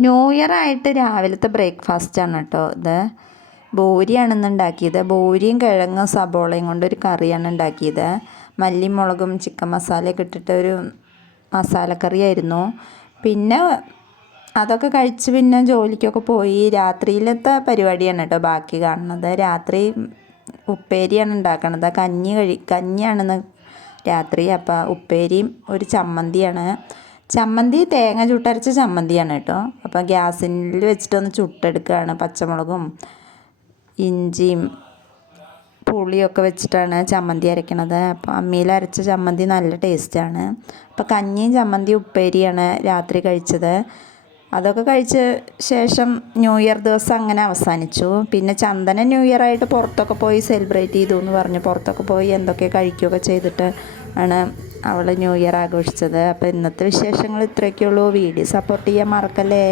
New year ആയിട്ട് രാവിലത്തെ ബ്രേക്ക്ഫാസ്റ്റാണ് കേട്ടോ ഇത്. ബൂരിയാണ് ഇന്ന് ഉണ്ടാക്കിയത്. ബൂരിയും കിഴങ്ങും സബോളയും കൊണ്ടൊരു കറിയാണ് ഉണ്ടാക്കിയത്. മല്ലിയും മുളകും ചിക്കൻ മസാലയൊക്കെ ഇട്ടിട്ട് ഒരു മസാലക്കറിയായിരുന്നു. പിന്നെ അതൊക്കെ കഴിച്ച് പിന്നെ ജോലിക്കൊക്കെ പോയി. രാത്രിയിലത്തെ പരിപാടിയാണ് കേട്ടോ ബാക്കി കാണുന്നത്. രാത്രി ഉപ്പേരിയാണ് ഉണ്ടാക്കണത്. കഞ്ഞിയാണെന്ന് രാത്രി. അപ്പോൾ ഉപ്പേരിയും ഒരു ചമ്മന്തിയാണ്. ചമ്മന്തി തേങ്ങ ചുട്ടരച്ച ചമ്മന്തിയാണ് കേട്ടോ. അപ്പോൾ ഗ്യാസിൽ വെച്ചിട്ടൊന്ന് ചുട്ടെടുക്കുകയാണ്. പച്ചമുളകും ഇഞ്ചിയും പുളിയൊക്കെ വെച്ചിട്ടാണ് ചമ്മന്തി അരയ്ക്കണത്. അപ്പോൾ അമ്മിയിൽ അരച്ച ചമ്മന്തി നല്ല ടേസ്റ്റാണ്. അപ്പോൾ കഞ്ഞിയും ചമ്മന്തി ഉപ്പേരിയാണ് രാത്രി കഴിച്ചത്. അതൊക്കെ കഴിച്ച ശേഷം ന്യൂ ഇയർ ദിവസം അങ്ങനെ അവസാനിച്ചു. പിന്നെ ചന്ദന ന്യൂ ഇയർ ആയിട്ട് പുറത്തൊക്കെ പോയി സെലിബ്രേറ്റ് ചെയ്തു എന്ന് പറഞ്ഞു. പുറത്തൊക്കെ പോയി എന്തൊക്കെ കഴിക്കുകയൊക്കെ ചെയ്തിട്ട് ആണ് അവൾ ന്യൂ ഇയർ ആഘോഷിച്ചത്. അപ്പോൾ ഇന്നത്തെ വിശേഷങ്ങൾ ഇത്രയൊക്കെയുള്ളൂ. വീഡിയോ സപ്പോർട്ട് ചെയ്യാൻ മറക്കല്ലേ.